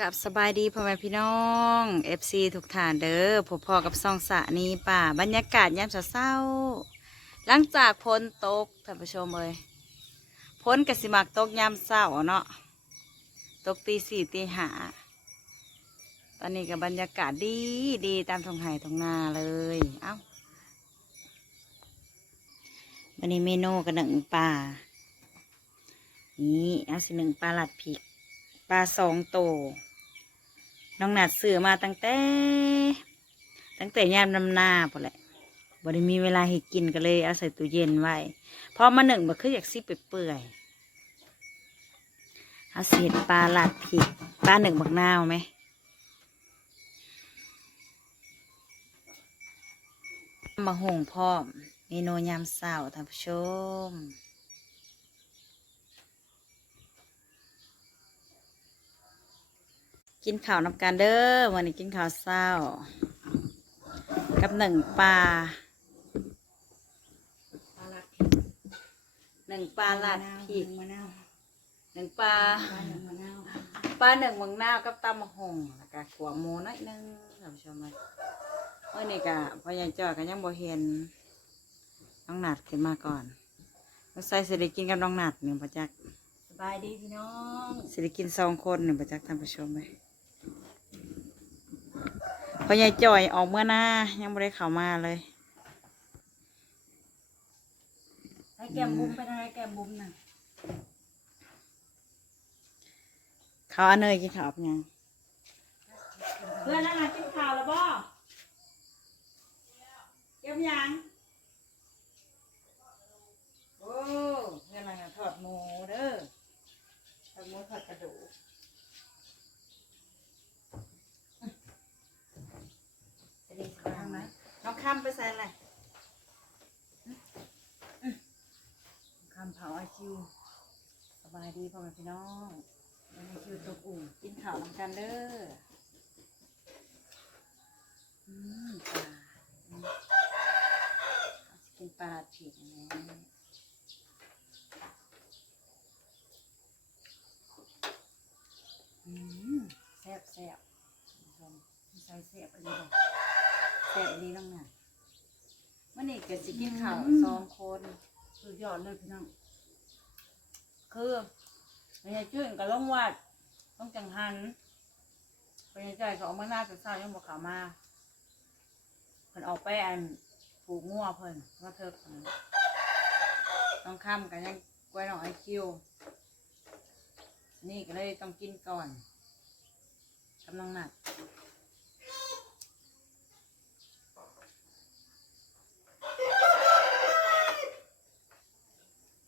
กับสบายดีพ่อแม่พี่น้อง FC ทุกท่านเด้อพบพอกับซองสะนี้ป่าบรรยากาศยามเศร้าหลังจากพ้นตกท่านผู้ชมเอ้ยพ้นกสิมักตกยามเศร้าเนาะตกตีสี่ตีหาตอนนี้กับบรรยากาศดีดีตามทงไห่ทงนาเลยเอ้าวันนี้เมนูกระหนึ่งปลานี่เอาสิหนึ่งปลาหลัดผิกปลาสองโต น้องหนัดซื้อมาตั้งแต่ ตั้งแต่ยามนำหน้าพอแหละบ่ได้มีเวลาให้กินก็เลยเอาใส่ตู้เย็นไว้พอมาหนึ่งบ่คืออยากซิเปื่อยๆเอาเศษปลาหลัดผิดปลาหนึ่งบักนาวไหมมาหุงพร้อมเมนูยามเช้าท่านผู้ชม กินข้าวนำกันเด้อวันนี้กินข้าวเศร้า กับหนึ่งปลาหนึ่งปลาลัดพริกมะนาวหนึ่งปลาปลาหนึ่งมะนาวปลาหนึ่งมังนาวกับตำมะฮงแล้วก็ขัวหมูน้อยหนึงท่านผู้ชมเลยเมื่อนี้ก็พ่อใหญ่จอยก็ยังบ่เห็นน้องหนัดขึ้นมาก่อนก็ใส่สิริกินกับน้องหนัดหนึ่งประจักษ์สบายดีพี่น้องสิริกินสองคนหนึ่งประจักษ์ท่านผู้ชมเลย พ่อใหญ่จอยออกเมื่อหน้ายังไม่ได้เข้ามาเลยให้แก้มบุ้มเป็นอะไรแก้มบุ้มน่ะเขาเอาเนยกินข้าวเป็นยังเพื่อนนั่นน่ะกินข้าวแล้วบ่เก็บยังโอ้เพื่อนอะไรทอดหมูเด้อทอดหมูทอดกระดูกสวัสดีค่ะ น้องข้ามไปใส่อะไรคำเผาไอคิวสบายดีพ่อแม่พี่น้องวันนี้คิวตกอุ่มกินข้าวนำกันเด้ออืมปลาอืมเอาสิกินปลาผิดอันนี้อืมแซ่บแซ่บท่านผู้ชมใส่แซ่บอันนี้เลยแซ่บอันนี้น้องน่ะ นนี้เกิดสิกินข้าวสองคนสุดยอดเลยพี่น้องคือไม่ใช่ชื่นกับล่องวัดต้องจังหันเป็นใจเขาออกมาหน้าจะเศร้ายังบอกเขามาเพิ่นออกไปอันผูกงัวเพิ่นว่าเธอเพิ่นต้องข้ามกันยังกล้วยหน่อไอคิวนี่ก็เลยต้องกินก่อนกำลังหนัก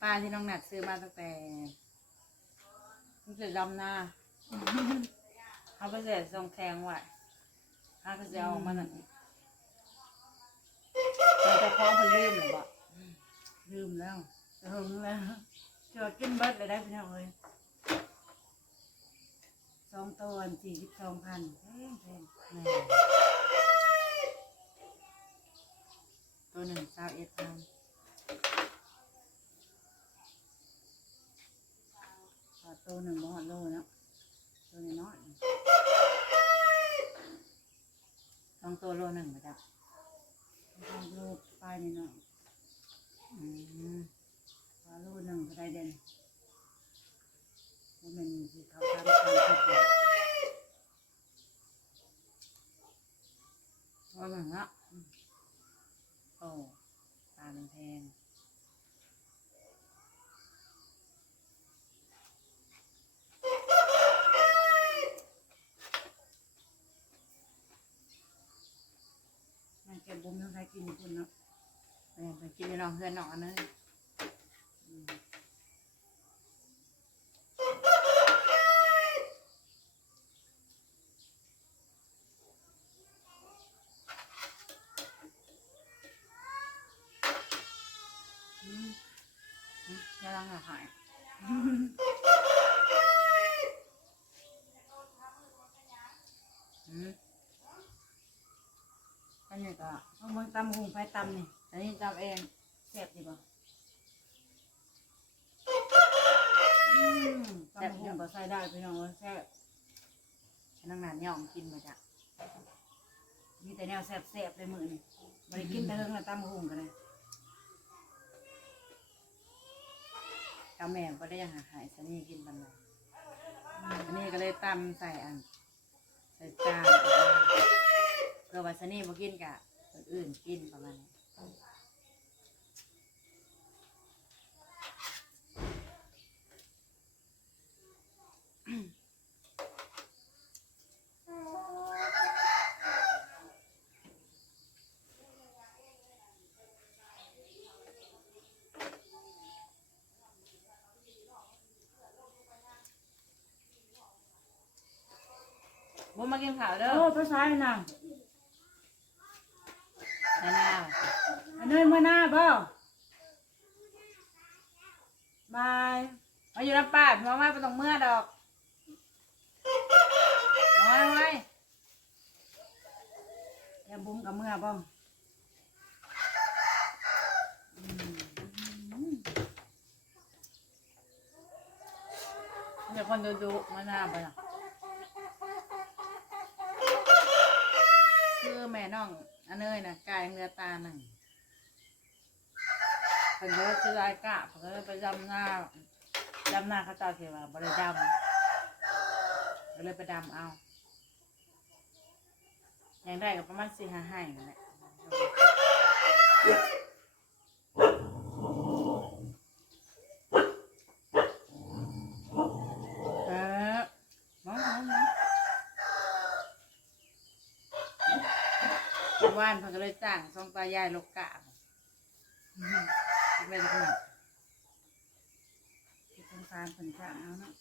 ปลา ที่น้องหนัดซื้อมาตั้งแต่ตั้งแต่ดำนาเขาไปเสียทรงแทงไว้เขาก็จะเอามาหนึ่งเราจะคล้องเพนลืมหรือเปล่าลืมแล้วจะหึงแล้วเชื่อกินเบิดเลยได้พี่น้องเลยสองตัวสี่สิบสองพันแพงแพงตัวหนึ่งสาวเอ็ดพัน ขอ ตัวหนึ่งบ่หอดโลเนะตัวน้อยสองตัวโลหนึ่งมาจ้ะลองโลปลายนิดหน่อย อืม ปลาโลหนึ่งก็ได้เด่นว่ามันสิเขาทำกันทุกอย่าง โลหนึ่งละโอ้ปลามันแพง มันเก็บบุ้มต้องใช้กินคุณเนาะแม่ไปกินในน้องเพื่อนน้องอันนั้นอืมอืมยาลังอะหายอืมอั นนี้ก็เอามึงตำหุงไฟตำนี่อันนี้จำเองแซ่บดีบ่อืมตำหุงก็ใส่ได้พี่น้องเอ้ยแซ่บย่องกินมาจ้ะมีแต่แนวแซ่บๆเลยมือนี่บ่ได้กินแต่เฮิงแล้วตำหุงกันเลยกาแม่บ่ได้ยังหาหายสนี่กินบันไดอันนี้ก็เลยตำใส่อัน ใส่จาน เพื่อว่าสนี่บ่กินกะคนอื่นกินประมาณนี้บ่มากินข้าวเด้อ โอ้ภาษาหนัง นานาอันนี้เมื่อหน้าบ่บายมาอยู่น้ำป้างมาไม่ต้องเมื่อดอกเอาไว้เอาไว้อย่าบุ้มกับเมื่อบ่เดี๋ยวคนดูดูมาหน้าไปละคือ แม่น้องอันเนยนะกายเงือตาหนึ่งเป็นก็เลยซื้อไลกะเพิ่นก็เลยไปดำหน้าดำหน้าเขาเจ้าเขียว่าบริดำก็เลยไปดำเอาอย่างได้ก็ประมาณสี่ห้าให้นั่นแหละ เออมองมองมองชาว บ้านเพิ่นก็เลยจ้างส่งตายายลูกกะไปเลยจังหวัดที่สงสารเพิ่นจ้างเอาเนาะ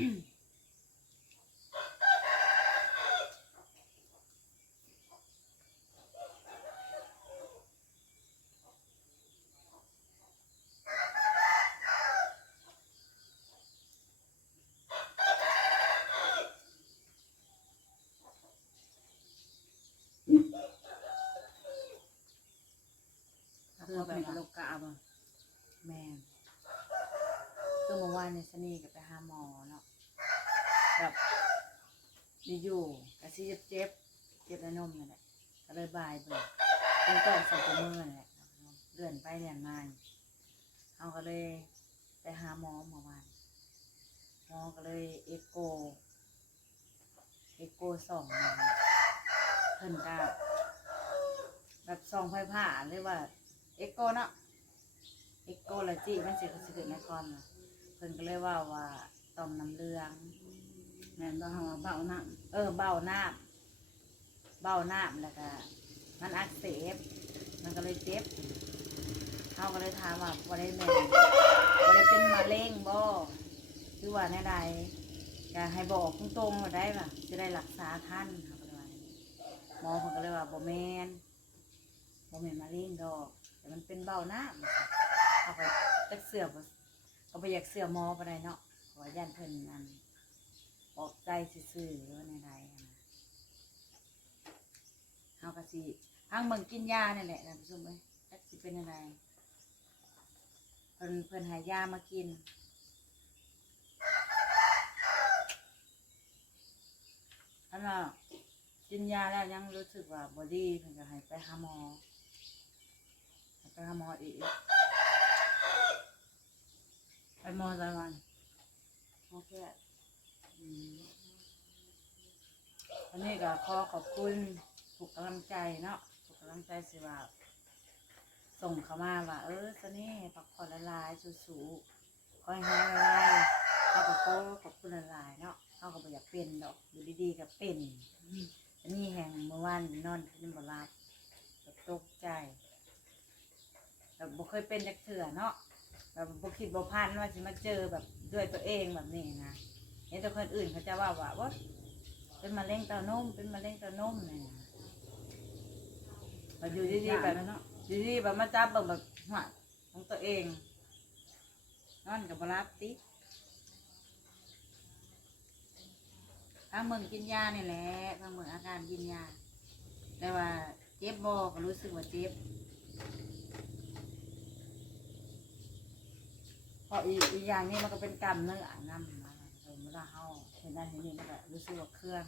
Mm-hmm. อยู่กระซีเจ็บเจ็บเจ็บในนมนั่นแหละก็เลยบายเบิดเป็นก้อนใส่ตัวมือนั่นแหละเลื่อนไปเลื่อนมาเอาก็เลยไปหาหมอเมื่อวานหมอก็เลยเอ็กโกเอ็กโกสองพันเพิ่นก็แบบสองไฟผ่าหรือว่าเอ็กโกเนาะเอ็กโกโลจีมันเสิกสิเกิดในก่อนเพิ่นก็เลยว่าว่าต่อมน้ำเหลือง แม่นบ่เฮาว่าเบาน้เออเบ้าน้ำเบ้าน้ำแล้วก็มันอักเสบมันก็เลยเจ็บเขาก็เลยถามว่าบ่ได้แม่นบ่ได้เป็นมะเร็งบ่หรือว่าแน่ใดก็ให้บอกตรงๆว่าได้ป่ะจะได้รักษาท่านเขาก็เลยว่าองนี้หมอเพิ่นก็เลยว่าบ่แม่นบ่แม่นมะเร็งดอก แต่มันเป็นเบ้าน้ำเขาก็จักเสือบ่ก็บ่อยากเสือหมอบ่ได้เนาะเพราะว่าย่นเพิ่นนั่น ซื่อๆหรือว่าในไรนะเฮากะสิทางเมืองกินยานี่แหละท่านผู้ชมเอ้ยจักสิเป็นอะไรเพิ่นเพิ่นหายามากินอันน่ะกินยาแล้วยังรู้สึกว่าบอดี้เพิ่นก็ให้ไปหาหมอให้ไปหาหมออีกไปมอไซวันโอเคอืม อันนี้ก็ขอขอบคุณทุกกำลังใจเนาะทุกกำลังใจสิว่า ส่งเข้ามาว่า เออสนี่พักผ่อนละลายสูๆคอยหายละลายเราก็ก็ขอบคุณหลายเนาะเขาก็บ่อยากเป็นดอกอยู่ดีๆก็เป็นอันนี้แห่งเมื่อวานนอนขึ้นบลับก็ตกใจแบบบ่เคยเป็นจักเถื่อเนาะแบบบ่คิดบ่พันว่าสิมาเจอแบบด้วยตัวเองแบบนี้นะเห็นแต่คนอื่นเขาจะว่าว่าว่า เป็นมะเร็งเต้านมเป็นมะเร็งเต้านมเนี่ยนะมาอยู่ดีๆแบบแล้วเนาะอยู่ดีๆแบบมาจับเบิ่งแบบหัวของตัวเองนอนกับบรับติทางเมืองกินยานี่แหละทางเมืองอาการกินยา แต่ว่าเจ็บบอก็รู้สึกว่าเจ็บเพราะอีกอีกอย่างนี้มันก็เป็นกรรมเนื้อน้ำมาเออเวลาเฮา เห็นด้านนี้มันก็รู้สึกว่าเครื่อง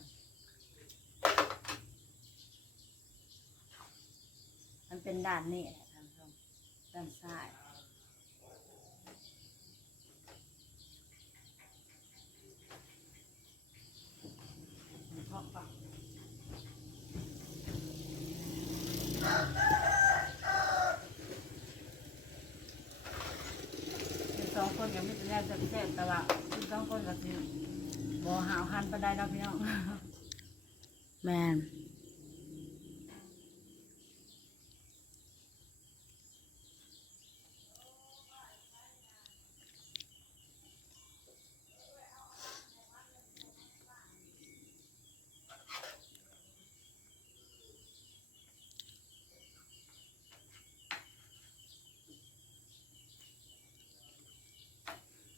มันเป็นด้านนี้แหละท่านผู้ชมด้านซ้ายพราะปะเป็นสองคนกับมิตรแน่จะพิเศษแต่ว่าเป็นสองคนกับสิ บ่หาวหันไปได้ดอกพี่น้องแมน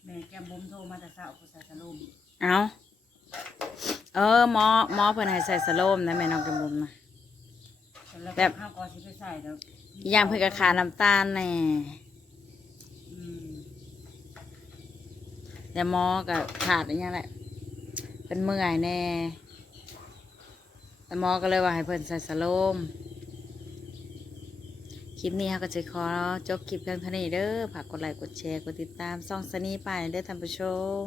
แม่แกมบุ้มโทรมาแต่เช้าผู้ชายสลุม เอาเออหมอหมอเพิ่นให้ใส่สโลมนะแม่น้องกระบุมนะแล้วแบบ ข้าวกอสิไปใส่เดี๋ยวอีกอย่างเพิ่นก็ขาน้ำตาลแน่อืมแต่หมอก็ขาดอย่างเงี้ยแหละเพิ่นเมื่อยแน่แต่หมอก็เลยว่าให้เพิ่นใส่สโลม คลิปนี้เขาก็จะขอจบคลิปเพียงเท่านี้เด้อฝากกดไลค์กดแชร์กดติดตามซ่องสนีไปเด้อท่านผู้ชม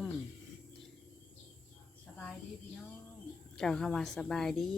สบายดีพี่น้อง เจ้าเข้ามาสบายดี